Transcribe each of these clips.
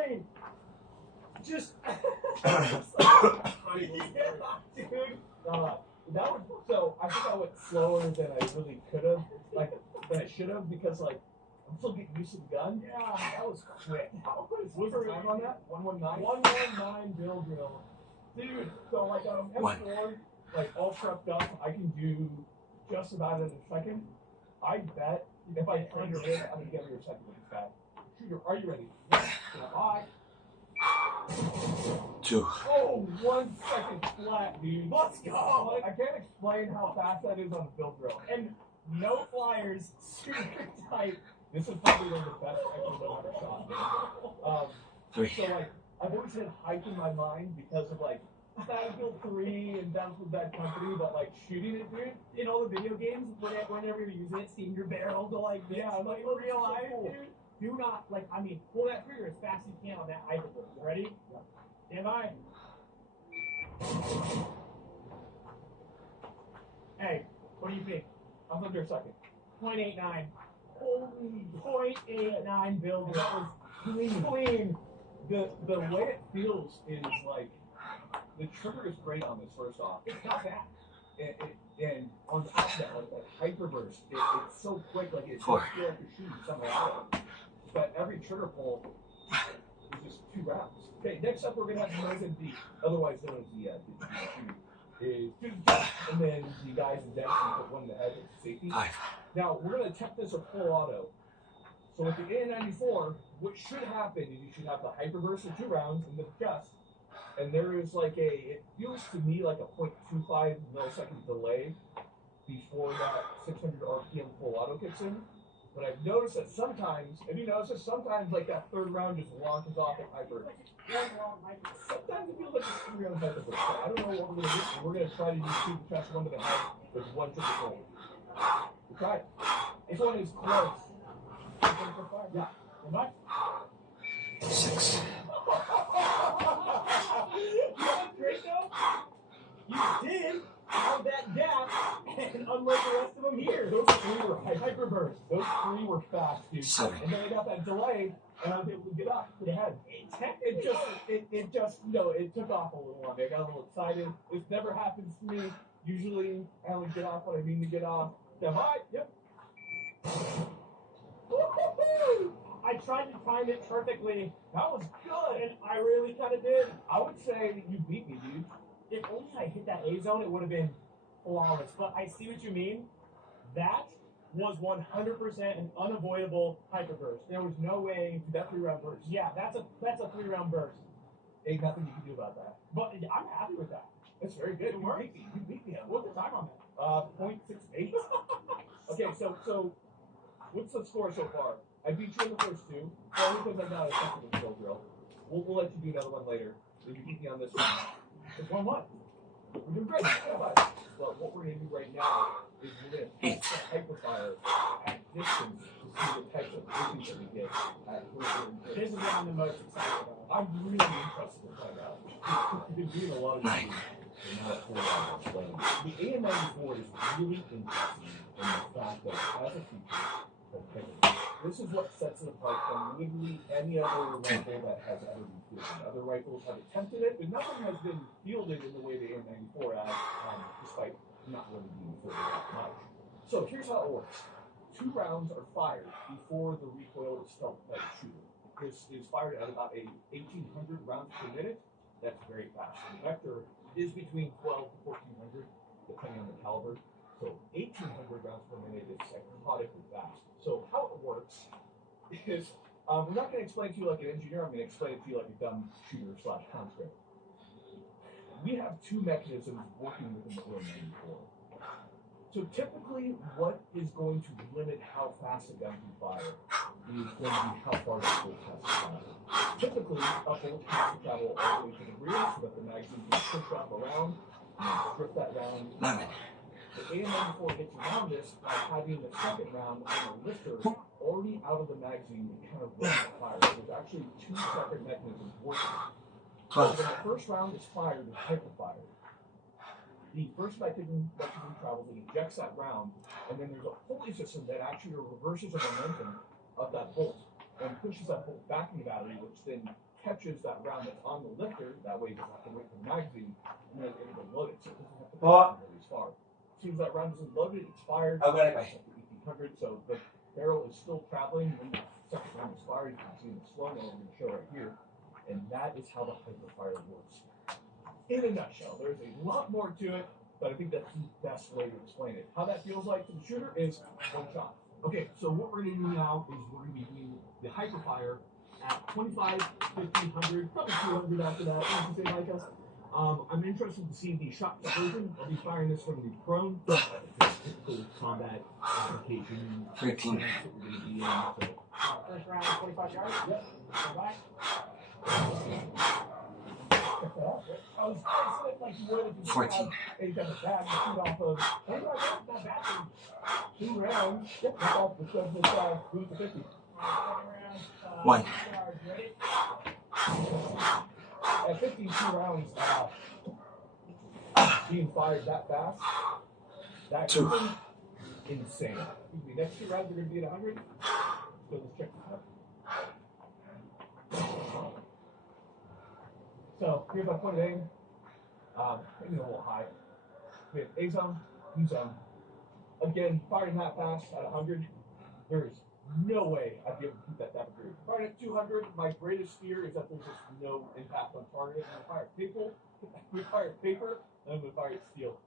insane. Just dude. That was so. I think I went slower than I really could have, than I should have, because I'm still getting used to the gun. Yeah, that was quick. What's the time on that? 119. 119 bill drill, dude. So on M4, all trucked up, I can do just about it in a second. I bet if I under it, I'm gonna get your second with this guy. Shooter, are you ready? Bye. 2. Oh, 1 second flat, dude. Let's go. I can't explain how fast that is on a field drill. And no flyers, super tight. This is probably one of the best rifles I've ever shot, man. 3. So I've always had hype in my mind because of Battlefield 3 and Battlefield Bad Company, but shooting it, dude, in all the video games, whenever you're using it, seeing your barrel go this, real life, so cool. Dude. Do not, pull that trigger as fast as you can on that hyperburst. You ready? Yeah. Stand by. Hey, what do you think? I'm under a second. 0.89. Holy 0.89 build. That was clean. The way it feels is the trigger is great on this, first off. It's not bad. And on top of that, that hyperburst, it's so quick, it doesn't feel like you're shooting somewhere else. But every trigger pull is just 2 rounds. Okay, next up we're gonna have the Mozambique, otherwise known as the is and then the guys in decks and put one in the head with safety. 5. Now we're gonna attempt this at full auto. So with the AN-94, what should happen is you should have the hyperburst of 2 rounds in the chest, and there is it feels to me like a 0.25 millisecond delay before that 600 RPM full auto kicks in. But I've noticed that sometimes, have you noticed that sometimes that 3rd round just launches off at hyper? Sometimes it feels like it's 3 rounds hyper. So I don't know what we're going to do. We're going to try to just shoot the chest 1 to the head with 1 triple pull. We'll try it. This one is close. Yeah. Come on. 6. You know what's great though? You did have that gap, and unlike the rest of them here, those 3 were hyperburst. Those 3 were fast, dude. 7. And then I got that delay, and I was able to get up to the head. It took off a little on me. I got a little excited. This never happens to me. Usually, I only get off when I mean to get off. Step high. Yep. Woo-hoo-hoo! I tried to time it perfectly. That was good. And I really kind of did. I would say you beat me, dude. If only I hit that A zone, it would have been flawless. But I see what you mean. That was 100% an unavoidable hyperburst. There was no way. That 3-round burst. Yeah, that's a 3-round burst. Ain't nothing you can do about that. But I'm happy with that. That's very good. You beat me. What's the time on that? 0.68. Okay, so what's the score so far? I beat you in the first 2. Only because I'm not a second with skill drill. We'll let you do another one later. If you beat me on this one. It's 1-1. We're doing great. But what we're going to do right now is we're going to test the hyperfire at distance to see the types of visions that we get. This is what I'm the most excited about. I'm really interested in find out. We've been doing a lot of these. The AN-94 is really interesting in the fact that as a feature, this is what sets it apart from literally any other rifle that has ever been fielded. Other rifles have attempted it, but nothing has been fielded in the way the AN-94 has, despite not really being fielded that much. So here's how it works. 2 rounds are fired before the recoil is felt by the shooter. This is fired at about 1,800 rounds per minute. That's very fast. The vector is between 12 to 1,400, depending on the caliber. So 1,800 rounds per minute is psychotically fast. So how it works is, I'm not going to explain to you like an engineer, I'm going to explain it to you like a dumb shooter / conscript. We have 2 mechanisms working within the AN-94. So typically, what is going to limit how fast a gun can fire is going to be how far the bullet has to travel. Typically, a bullet has to travel all the way to the rear so that the magazine can push up around and strip that round. 11. The AN-94 gets around this by having the second round on the lifter already out of the magazine and kind of ready to fire. So there's actually 2 separate mechanisms working. So when the first round is fired, it's hyperfire. The first mechanism travels and ejects that round, and then there's a pulley system that actually reverses the momentum of that bolt. and pushes that bolt back in the battery, which then catches that round that's on the lifter. That way, it doesn't have to wait for the magazine, and then it's able to load it. So it doesn't have to really far. As soon as that round isn't loaded, it's fired. Okay. 1800, so the barrel is still traveling when the second round is fired. You can see in the slow mo, I'm going to show right here. And that is how the hyperfire works. In a nutshell, there's a lot more to it, but I think that's the best way to explain it. How that feels like to the shooter is one shot. Okay, so what we're going to do now is we're going to be doing the hyperfire at 25, 1500, probably 200 after that. Once you say like us. I'm interested to see the shot version. I'll be firing this from the prone. Typical combat application. 13. First round, 25 yards? Yep. Bye-bye. I was like you would if you 14. any type of bag to shoot off of. Hey, not bad for 2 rounds. Yep, that's all the stuff that goes to 50. Second round, 1. yards, ready? At 52 rounds, being fired that fast, that's 2. insane. The next 2 rounds are going to be at 100. So let's check this out. So here's my point of aim. Maybe a little high. We have A zone, B zone. Again, firing that fast at 100, there is no way I'd be able to keep that type of grade. Firing at 200, my greatest fear is that there's just no impact on target. I'm going to fire paper, and I'm going to fire steel.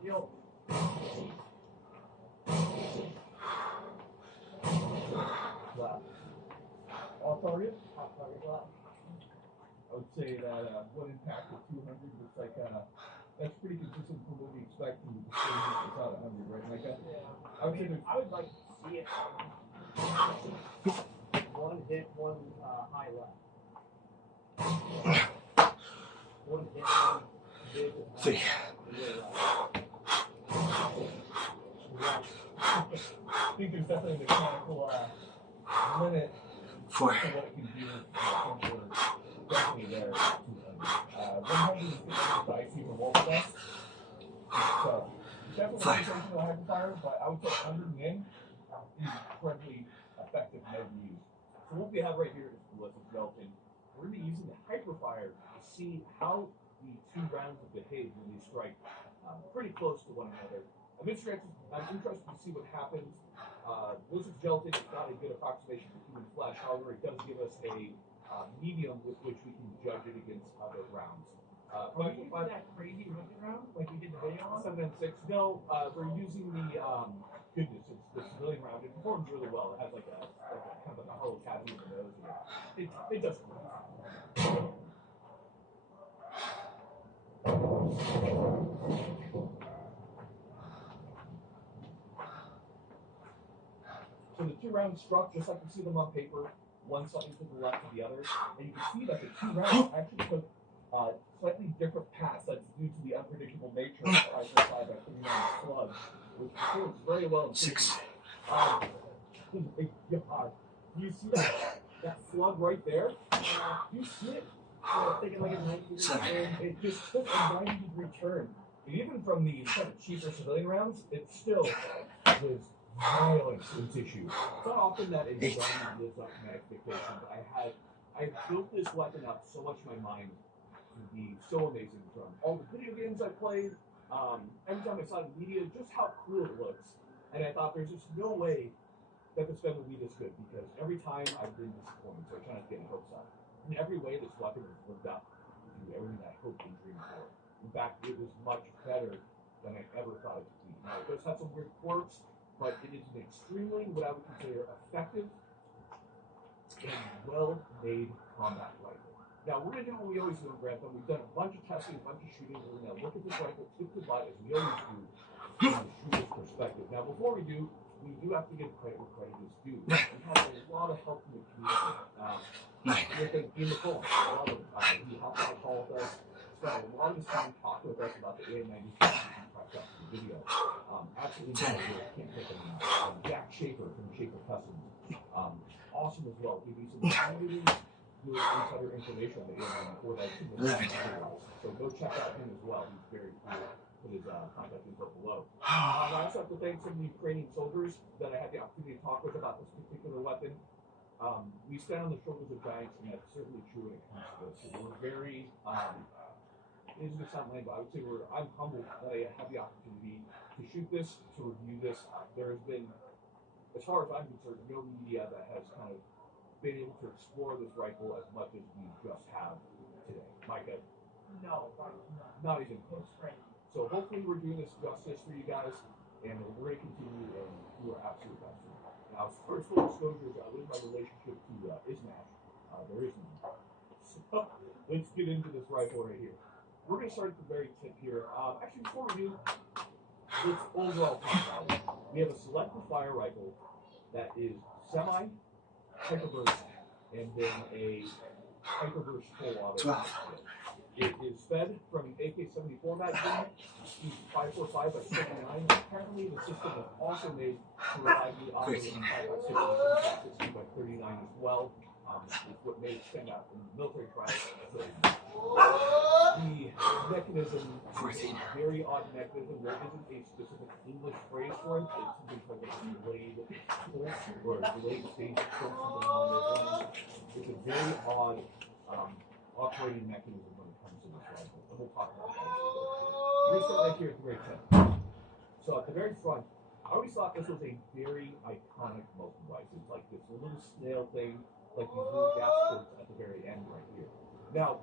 Steel. Left. Off target? Off target left. I would say that one impact at 200 looks like that's pretty consistent from what we expect from the display without 100, right, Micah? Yeah. I would say there's I would like to see it. One hit, one high left. One hit, one big 3. I think there's definitely a mechanical limit 4. to what it can do. I think we're definitely there. 100 is the I see from both of us. So, definitely Five. a hyperfire, but I would say 100 and in is incredibly effective measure used. So what we have right here is ballistic gelatin. We're going to be using the hyperfire to see how the 2 rounds will behave when they strike pretty close to one another. I'm interested to see what happens. Ballistic gelatin is not a good approximation for human flesh. However, it does give us a medium with which we can judge it against other rounds. Are we using that crazy rocket round like we did the video on? 7 and 6. No, we're using the goodness. It's the civilian round. It performs really well. It has like a kind of like a hollow cavity in the nose. It does. So the 2 rounds struck just like you see them on paper, one slightly to the left of the other, and you can see that the 2 rounds actually took slightly different paths. That's due to the unpredictable nature of the rifle side by putting on a slug, which performs very well in 6. God, you see that slug right there? You see it? Taking like a 90 7. and it just took a 90-degree turn. And even from the kind of cheaper civilian rounds, it still was violent in tissue. It's not often that a gun lives up to my expectations. I built this weapon up so much in my mind to be so amazing from all the video games I played. Every time I saw the media, just how cool it looks. And I thought there's just no way that this gun would be this good because every time I've been disappointed, so I try not to get my hopes up. In every way, this weapon has lived up to everything I hoped and dreamed for. In fact, it was much better than I ever thought it could be. Now, it does have some weird quirks, but it is an extremely, what I would consider, effective and well-made combat rifle. Now, we're going to do what we always do in Grantham. We've done a bunch of testing, a bunch of shooting. We're going to look at this rifle tip to butt as we always do from the shooter's perspective. Now, before we do have to give credit where credit is due. We've had a lot of help from the community. 9. In the phone, a lot of he hopped on a call with us, spent the longest time talking with us about the AM96 prepped up the video. Absolutely 10. can't take him out. Jack Schaefer from Schaefer Customs. Awesome as well. Give you some really good insider information on the AM94. 11. So go check out him as well. He's very cool. put his contact info below. I also have to thank some of the Ukrainian soldiers that I had the opportunity to talk with about this particular weapon. We stand on the shoulders of giants, and that's certainly true when it comes to this. So we're very, it is going to sound lame, but I would say I'm humbled that I have the opportunity to shoot this, to review this. There has been, as far as I'm concerned, no media that has kind of been able to explore this rifle as much as we just have today. Micah? No, not even close. So hopefully we're doing this justice for you guys, and we're going to continue and do our absolute best. Now, as far as full disclosures, with my relationship to Ismash, there is none. So let's get into this rifle right here. We're going to start at the very tip here. Actually, before we do, let's overall talk about it. We have a selective fire rifle that is semi-hyperburst and then a hyperburst full auto. It is fed from an AK-74 magazine, used 545 by 79. Apparently, the system is also made to reliably operate in 5.60 by 39 as well. It's what made it stand out in military trials. The mechanism is a very odd mechanism. There isn't a specific English phrase for it. It's something called a delayed pulse or a delayed stage pulse, something along those lines. It's a very odd operating mechanism when it comes to this rifle. And we'll talk about that. We're going to start right here at the very tip. So at the very front, I always thought this was a very iconic muzzle device. It's like this little snail thing, like these little gas ports at the very end right here. Now,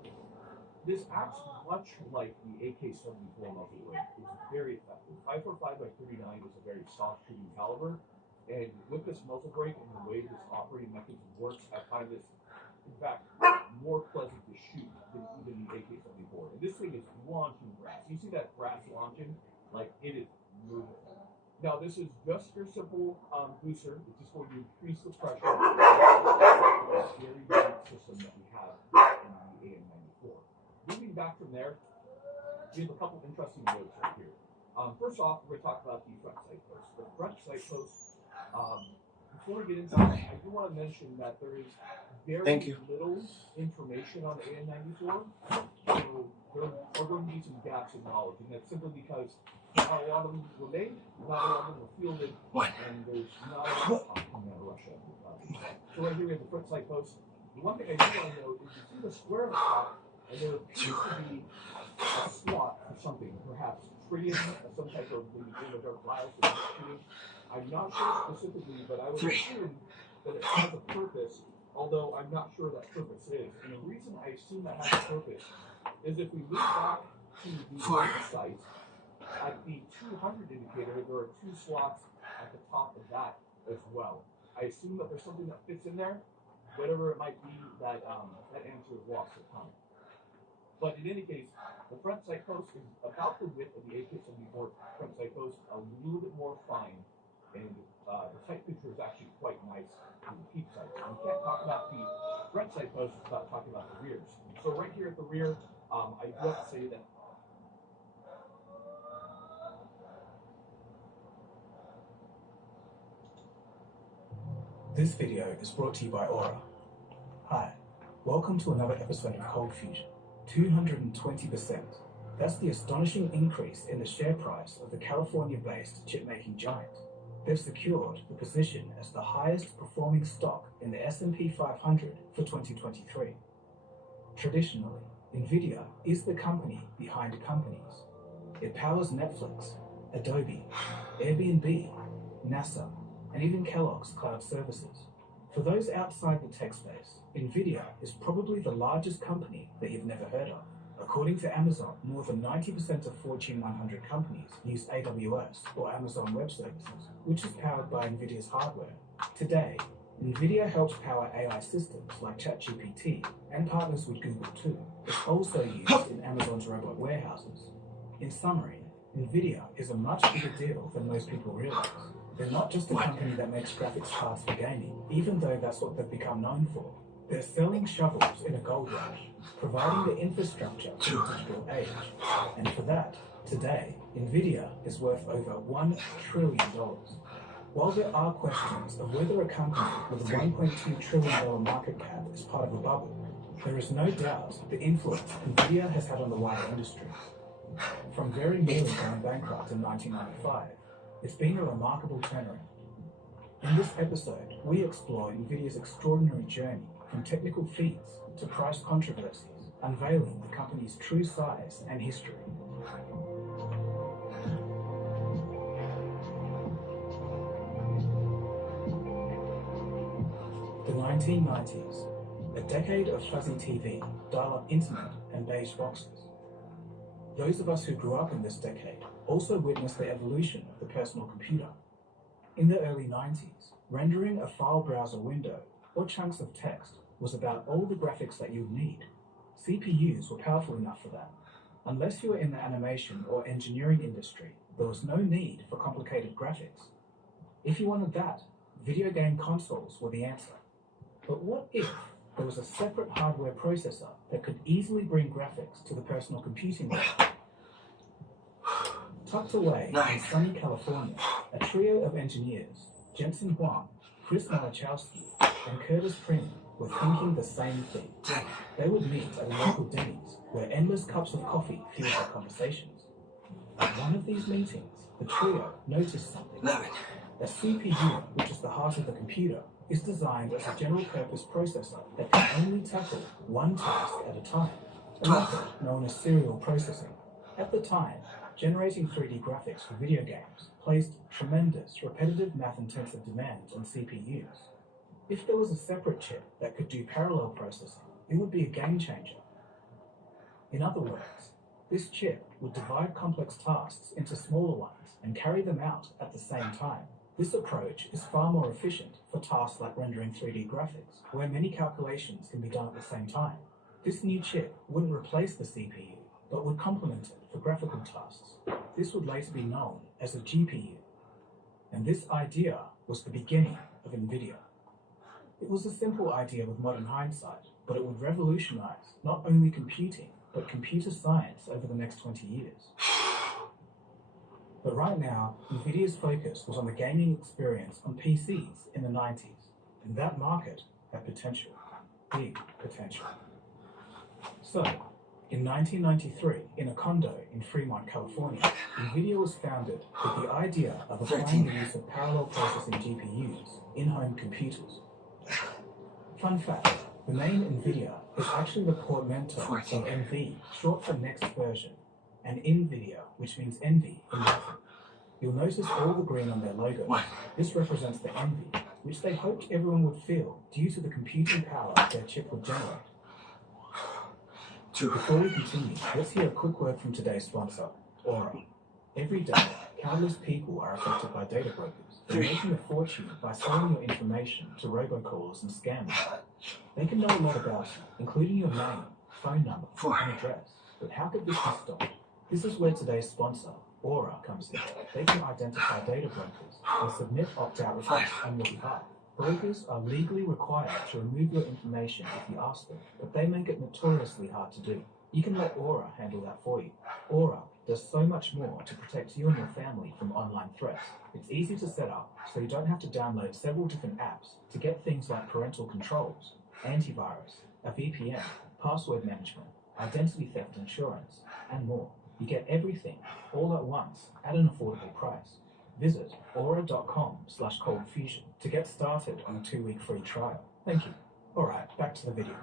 this acts much like the AK-74 muzzle brake. It's very effective. 545 by 39 is a very soft shooting caliber, and with this muzzle brake and the way this operating mechanism works, I find this, in fact, more pleasant to shoot than even the AK-74. And this thing is launching brass. You see that brass launching? Like, it is moving. Now, this is just your simple booster. It's just going to increase the pressure. It's a very unique system that we have in the AN-94. Moving back from there, we have a couple interesting notes right here. First off, we're going to talk about the front sight post. The front sight post, before we get into that, I do want to mention that there is very little information on the AN-94. So there are going to be some gaps in knowledge, and that's simply because not a lot of them were made, not a lot of them were fielded, and there's not a lot of talk coming out of Russia. So right here we have the front sight post. The one thing I do want to note is you see the square at the top, and there appears to be a slot for something, perhaps tritium, some type of maybe dark vials for shooting. I'm not sure specifically, but I would assume that it has a purpose, although I'm not sure what that purpose is. And the reason I assume that has a purpose is if we look back to the site, at the 200 indicator, there are two slots at the top of that as well. I assume that there's something that fits in there, whatever it might be, that answer is lost to time. But in any case, the front sight post is about the width of the AK-74 front sight post, a little bit more fine, and the sight picture is actually quite nice in the peep sight. And we can't talk about the front sight post without talking about the rears. So right here at the rear, I do have to say that this video is brought to you by Aura. Hi, welcome to another episode of Cold Fusion. 220%. That's the astonishing increase in the share price of the California-based chip-making giant. They've secured the position as the highest performing stock in the S&P 500 for 2023. Traditionally, NVIDIA is the company behind companies. It powers Netflix, Adobe, Airbnb, NASA, and even Kellogg's cloud services. For those outside the tech space, NVIDIA is probably the largest company that you've never heard of. According to Amazon, more than 90% of Fortune 100 companies use AWS or Amazon Web Services, which is powered by NVIDIA's hardware. Today, NVIDIA helps power AI systems like ChatGPT and partners with Google too. It's also used in Amazon's robot warehouses. In summary, NVIDIA is a much bigger deal than most people realize. They're not just a company that makes graphics cards for gaming, even though that's what they've become known for. They're selling shovels in a gold rush, providing the infrastructure for the digital age. And for that, today, NVIDIA is worth over $1 trillion. While there are questions of whether a company with a $1.2 trillion market cap is part of a bubble, there is no doubt the influence NVIDIA has had on the wider industry. From very nearly going bankrupt in 1995, it's been a remarkable turnaround. In this episode, we explore NVIDIA's extraordinary journey from technical feats to price controversies, unveiling the company's true size and history. The 1990s, a decade of fuzzy TV, dial-up internet, and beige boxes. Those of us who grew up in this decade also witnessed the evolution of the personal computer. In the early 90s, rendering a file browser window or chunks of text was about all the graphics that you'd need. CPUs were powerful enough for that. Unless you were in the animation or engineering industry, there was no need for complicated graphics. If you wanted that, video game consoles were the answer. But what if there was a separate hardware processor that could easily bring graphics to the personal computing level? Tucked away in sunny California, a trio of engineers, Jensen Huang, Chris Malachowski, and Curtis Prim, were thinking the same thing. They would meet at a local Denny's, where endless cups of coffee fueled their conversations. At one of these meetings, the trio noticed something. A CPU, which is the heart of the computer, is designed as a general-purpose processor that can only tackle one task at a time, a method known as serial processing. At the time, generating 3D graphics for video games placed tremendous, repetitive math-intensive demands on CPUs. If there was a separate chip that could do parallel processing, it would be a game-changer. In other words, this chip would divide complex tasks into smaller ones and carry them out at the same time. This approach is far more efficient for tasks like rendering 3D graphics, where many calculations can be done at the same time. This new chip wouldn't replace the CPU, but would complement it for graphical tasks. This would later be known as a GPU. And this idea was the beginning of NVIDIA. It was a simple idea with modern hindsight, but it would revolutionize not only computing, but computer science over the next 20 years. But right now, NVIDIA's focus was on the gaming experience on PCs in the 90s, and that market had potential, big potential. So, in 1993, in a condo in Fremont, California, NVIDIA was founded with the idea of applying the use of parallel processing GPUs in home computers. Fun fact, the name NVIDIA is actually the portmanteau of NV, short for next version, and NVIDIA, which means envy in Latin. You'll notice all the green on their logo. This represents the envy, which they hoped everyone would feel due to the computing power their chip would generate. Before we continue, let's hear a quick word from today's sponsor, Aura. Every day, countless people are affected by data brokers. They're making a fortune by selling your information to robocallers and scammers. They can know a lot about you, including your name, phone number, and address. But how could this be stopped? This is where today's sponsor, Aura, comes in. They can identify data brokers and submit opt-out requests on your behalf. Brokers are legally required to remove your information if you ask them, but they make it notoriously hard to do. You can let Aura handle that for you. Aura does so much more to protect you and your family from online threats. It's easy to set up, so you don't have to download several different apps to get things like parental controls, antivirus, a VPN, password management, identity theft insurance, and more. You get everything all at once at an affordable price. Visit aura.com/coldfusion to get started on a 2-week free trial. Thank you. Alright, back to the video.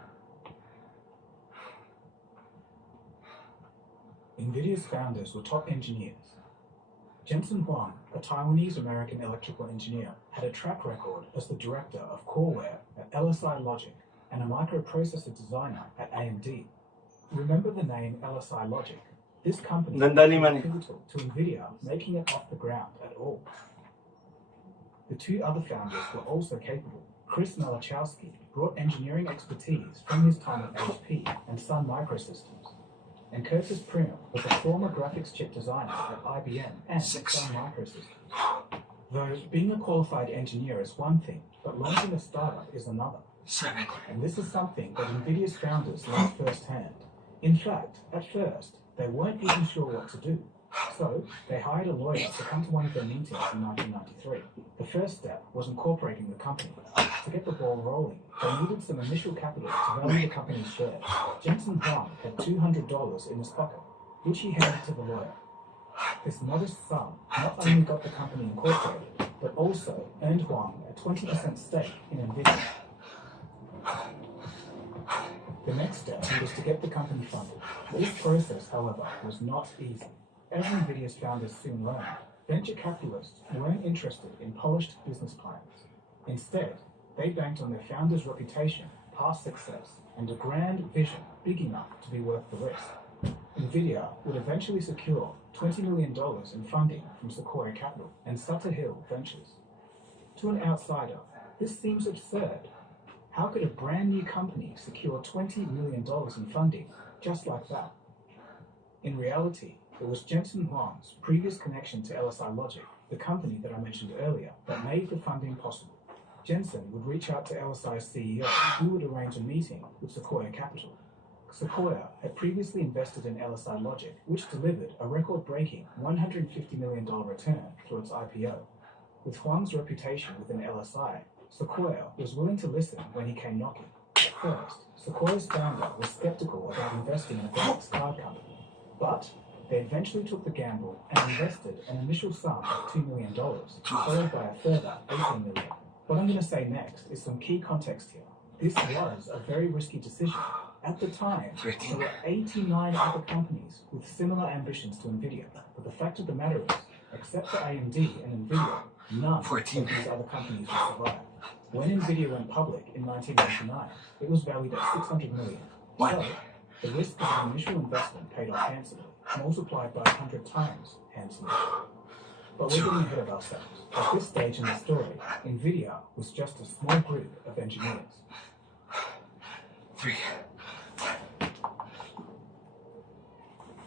NVIDIA's founders were top engineers. Jensen Huang, a Taiwanese-American electrical engineer, had a track record as the director of coreware at LSI Logic and a microprocessor designer at AMD. Remember the name LSI Logic? This company was pivotal to NVIDIA making it off the ground at all. The two other founders were also capable. Chris Malachowski brought engineering expertise from his time at HP and Sun Microsystems. And Curtis Prim was a former graphics chip designer at IBM and Sun Microsystems. Though being a qualified engineer is one thing, but launching a startup is another. And this is something that NVIDIA's founders learned firsthand. In fact, at first, they weren't even sure what to do. So, they hired a lawyer to come to one of their meetings in 1993. The first step was incorporating the company. To get the ball rolling, they needed some initial capital to value the company's shares. Jensen Huang had $200 in his pocket. which he handed to the lawyer. This modest sum not only got the company incorporated, but also earned Huang a 20% stake in NVIDIA. The next step was to get the company funded. This process, however, was not easy. As NVIDIA's founders soon learned, venture capitalists weren't interested in polished business plans. Instead, they banked on their founders' reputation, past success, and a grand vision big enough to be worth the risk. NVIDIA would eventually secure $20 million in funding from Sequoia Capital and Sutter Hill Ventures. To an outsider, this seems absurd. How could a brand new company secure $20 million in funding just like that? In reality, it was Jensen Huang's previous connection to LSI Logic, the company that I mentioned earlier, that made the funding possible. Jensen would reach out to LSI's CEO, who would arrange a meeting with Sequoia Capital. Sequoia had previously invested in LSI Logic, which delivered a record-breaking $150 million return through its IPO. With Huang's reputation within LSI, Sequoia was willing to listen when he came knocking. At first, Sequoia's founder was skeptical about investing in a graphics card company, but they eventually took the gamble and invested an initial sum of $2 million, followed by a further $18 million. What I'm going to say next is some key context here. This was a very risky decision. At the time, there were 89 other companies with similar ambitions to NVIDIA, but the fact of the matter is, except for AMD and NVIDIA, none of these other companies would survive. When NVIDIA went public in 1999, it was valued at $600 million. So, the risk of an initial investment paid off handsomely, multiplied by 100 times handsomely. But we're getting ahead of ourselves. At this stage in the story, NVIDIA was just a small group of engineers. 3.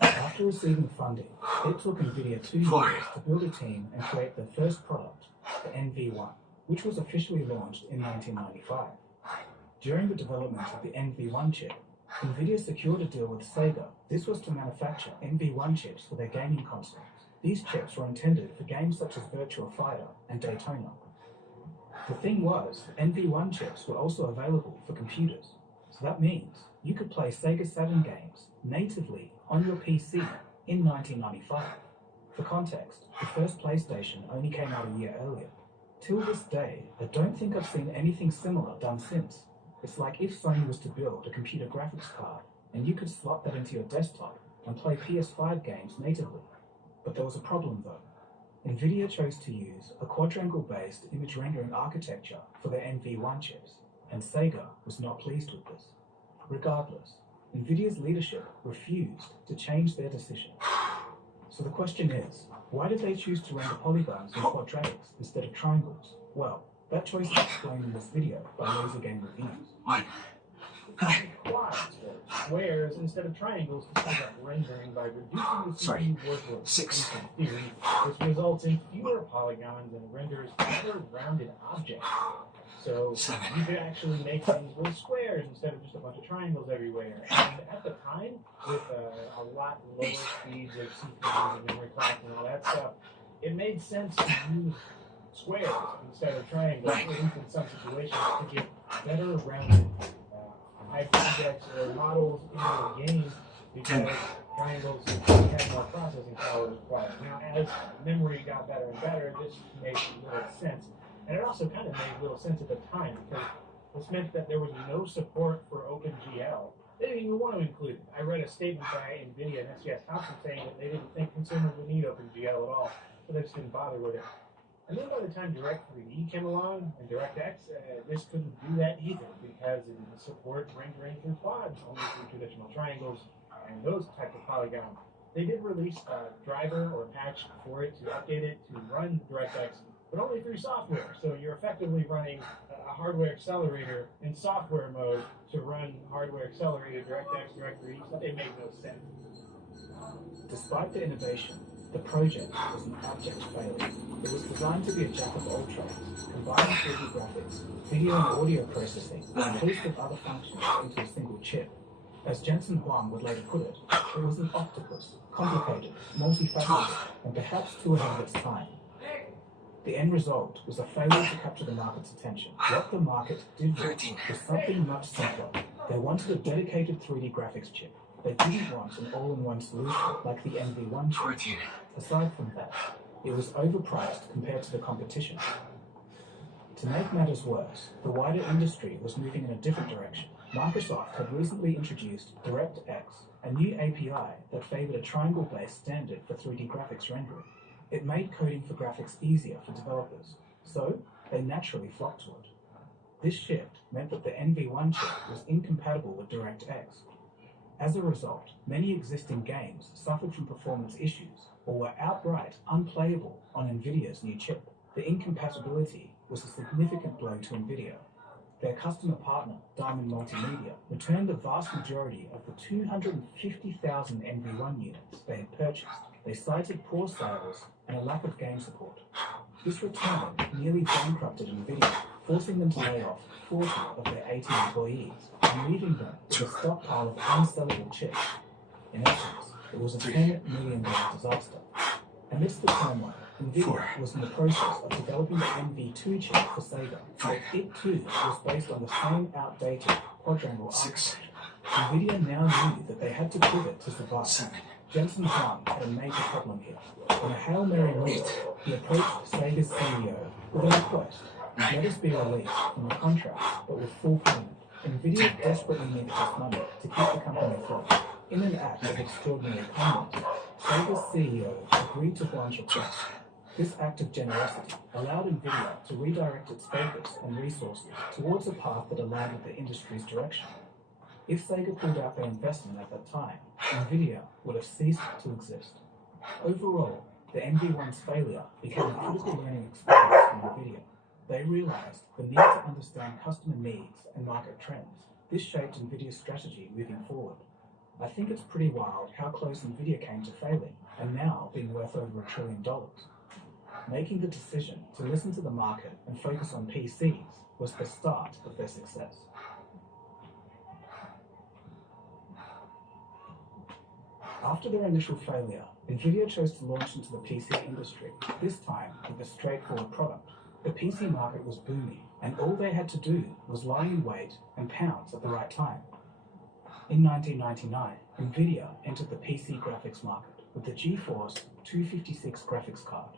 After receiving funding, it took NVIDIA 2 years to build a team and create their first product, the NV1, which was officially launched in 1995. During the development of the NV1 chip, NVIDIA secured a deal with Sega. This was to manufacture NV1 chips for their gaming consoles. These chips were intended for games such as Virtua Fighter and Daytona. The thing was, NV1 chips were also available for computers. So that means you could play Sega Saturn games natively on your PC in 1995. For context, the first PlayStation only came out a year earlier. Till this day, I don't think I've seen anything similar done since. It's like if Sony was to build a computer graphics card and you could slot that into your desktop and play PS5 games natively. But there was a problem though. NVIDIA chose to use a quadrangle-based image rendering architecture for their NV1 chips, and Sega was not pleased with this. Regardless, NVIDIA's leadership refused to change their decision. So the question is, why did they choose to render polygons in quadratics instead of triangles? Well, that choice is explained in this video by Laser Game Reviews. 1. Quads or squares instead of triangles to speed up rendering by reducing the CPU workload. 6. In theory, this results in fewer polygons and renders better rounded objects. So 7. you could actually make things with squares instead of just a bunch of triangles everywhere. And at the time, with a lot lower speeds of CPUs and memory clocks and all that stuff, it made sense to use squares instead of triangles, at least in some situations, to get better rounded objects or models in the game, because triangles had more processing power required. Now, as memory got better and better, this made little sense. And it also kind of made little sense at the time, because this meant that there was no support for OpenGL. They didn't even want to include it. I read a statement by NVIDIA and SGS Thompson saying that they didn't think consumers would need OpenGL at all, so they just didn't bother with it. And then by the time Direct3D came along and DirectX, this couldn't do that either, because it didn't support rendering through quads, only through traditional triangles and those types of polygons. They did release a driver or patch for it to update it to run DirectX, but only through software. So you're effectively running a hardware accelerator in software mode to run hardware accelerated DirectX, Direct3D, so it made no sense. Despite the innovation, the project was an abject failure. It was designed to be a jack of all trades, combining 3D graphics, video and audio processing, and a host of other functions into a single chip. As Jensen Huang would later put it was an octopus, complicated, multifaceted, and perhaps too ahead of its time. The end result was a failure to capture the market's attention. What the market did want was something much simpler. They wanted a dedicated 3D graphics chip. They didn't want an all-in-one solution like the NV1 chip. 14. Aside from that, it was overpriced compared to the competition. To make matters worse, the wider industry was moving in a different direction. Microsoft had recently introduced DirectX, a new API that favored a triangle-based standard for 3D graphics rendering. It made coding for graphics easier for developers, so they naturally flocked to it. This shift meant that the NV1 chip was incompatible with DirectX. As a result, many existing games suffered from performance issues or were outright unplayable on NVIDIA's new chip. The incompatibility was a significant blow to NVIDIA. Their customer partner, Diamond Multimedia, returned the vast majority of the 250,000 NV1 units they had purchased. They cited poor sales and a lack of game support. This return nearly bankrupted NVIDIA, forcing them to lay off 40 of their 80 employees and leaving them with a stockpile of unsellable chips. In essence, it was a $10 million disaster. Amidst the turmoil, NVIDIA was in the process of developing the NV2 chip for Sega, but it too was based on the same outdated quadrangle architecture. NVIDIA now knew that they had to pivot to survive. 7. Jensen Huang had a major problem here. In a Hail Mary move, he approached Sega's CEO with a request: let us be released from a contract, but with full payment. NVIDIA desperately needed this money to keep the company afloat. In an act of extraordinary kindness, Sega's CEO agreed to Huang's request. This act of generosity allowed NVIDIA to redirect its focus and resources towards a path that aligned with the industry's direction. If Sega pulled out their investment at that time, NVIDIA would have ceased to exist. Overall, the NV1's failure became a critical learning experience for NVIDIA. They realized the need to understand customer needs and market trends. This shaped NVIDIA's strategy moving forward. I think it's pretty wild how close NVIDIA came to failing and now being worth over $1 trillion. Making the decision to listen to the market and focus on PCs was the start of their success. After their initial failure, NVIDIA chose to launch into the PC industry, this time with a straightforward product. The PC market was booming, and all they had to do was lie in wait and pounce at the right time. In 1999, NVIDIA entered the PC graphics market with the GeForce 256 graphics card.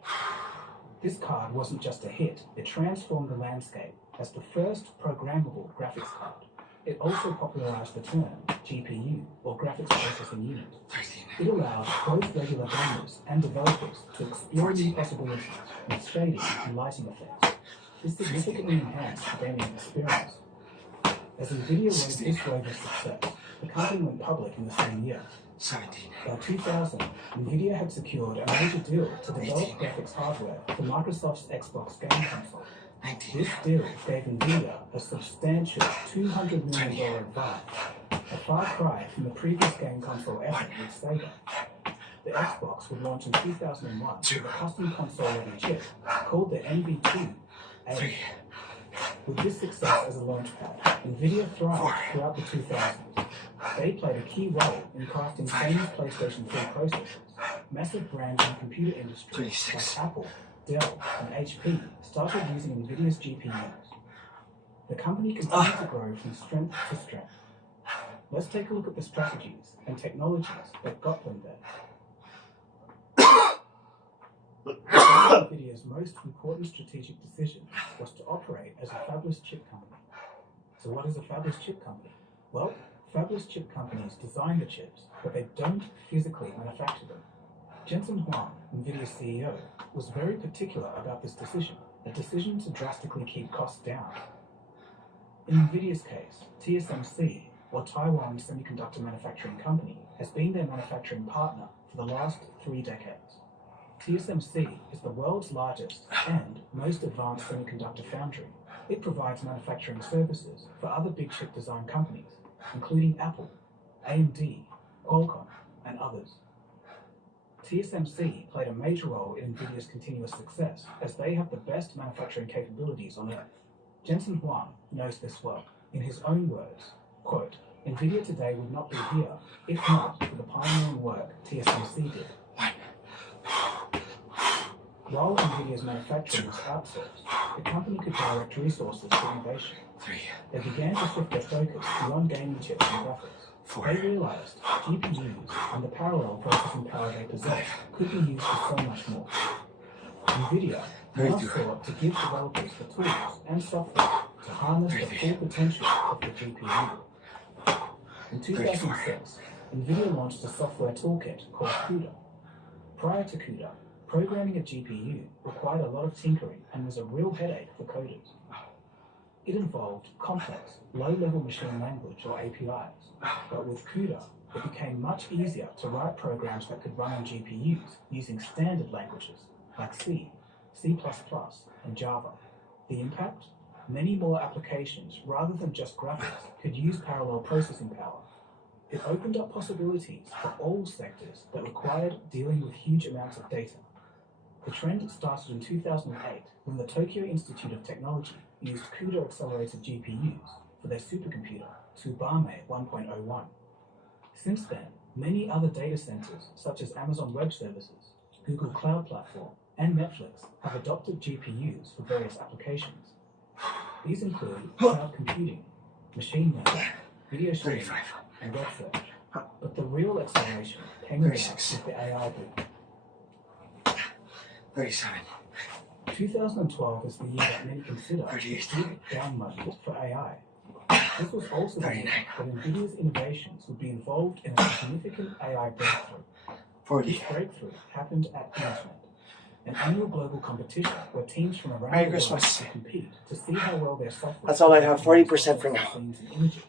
This card wasn't just a hit, it transformed the landscape as the first programmable graphics card. It also popularized the term GPU, or graphics processing unit. 13. It allowed both regular gamers and developers to explore new possibilities with shading and lighting effects. This significantly enhanced the gaming experience. As NVIDIA rode this wave of success, the company went public in the same year. 17. By 2000, NVIDIA had secured a major deal to develop graphics hardware for Microsoft's Xbox game console. 19. This deal gave NVIDIA a substantial $200 million advance, a far cry from the previous game console effort with Sega. The Xbox would launch in 2001 with a custom console-ready chip called the NV2. 3. With this success as a launchpad, NVIDIA thrived throughout the 2000s. They played a key role in crafting famous PlayStation 3 processors. Massive brands in the computer industry 26. like Apple, Dell, and HP started using NVIDIA's GPUs. The company continued to grow from strength to strength. Let's take a look at the strategies and technologies that got them there. One of NVIDIA's most important strategic decisions was to operate as a fabless chip company. So what is a fabless chip company? Well, fabless chip companies design the chips, but they don't physically manufacture them. Jensen Huang, NVIDIA's CEO, was very particular about this decision, a decision to drastically keep costs down. In NVIDIA's case, TSMC, or Taiwan Semiconductor Manufacturing Company, has been their manufacturing partner for the last 3 decades. TSMC is the world's largest and most advanced semiconductor foundry. It provides manufacturing services for other big chip design companies, including Apple, AMD, Qualcomm, and others. TSMC played a major role in NVIDIA's continuous success, as they have the best manufacturing capabilities on Earth. Jensen Huang knows this well. In his own words, quote, "NVIDIA today would not be here if not for the pioneering work TSMC did." While NVIDIA's manufacturing was outsourced, the company could direct resources to innovation. 3. They began to shift their focus beyond gaming chips and graphics. They realized GPUs and the parallel processing power they possess could be used for so much more. NVIDIA now sought to give developers the tools and software to harness the full potential of the GPU. In 2006, NVIDIA launched a software toolkit called CUDA. Prior to CUDA, programming a GPU required a lot of tinkering and was a real headache for coders. It involved complex, low-level machine language or APIs, but with CUDA, it became much easier to write programs that could run on GPUs using standard languages like C, C++, and Java. The impact? Many more applications, rather than just graphics, could use parallel processing power. It opened up possibilities for all sectors that required dealing with huge amounts of data. The trend started in 2008 when the Tokyo Institute of Technology used CUDA-accelerated GPUs for their supercomputer, Tsubame 1.01. Since then, many other data centers, such as Amazon Web Services, Google Cloud Platform, and Netflix, have adopted GPUs for various applications. These include cloud computing, machine learning, video streaming, and web search. But the real acceleration came about with the AI boom. 37. 2012 is the year that many consider the big down moment for AI. This was also the year that NVIDIA's innovations would be involved in a significant AI breakthrough. 40. This breakthrough happened at Internet, an annual global competition where teams from around Merry the world Christmas. would compete to see how well their software. That's all I have, 40% for now. scenes and images.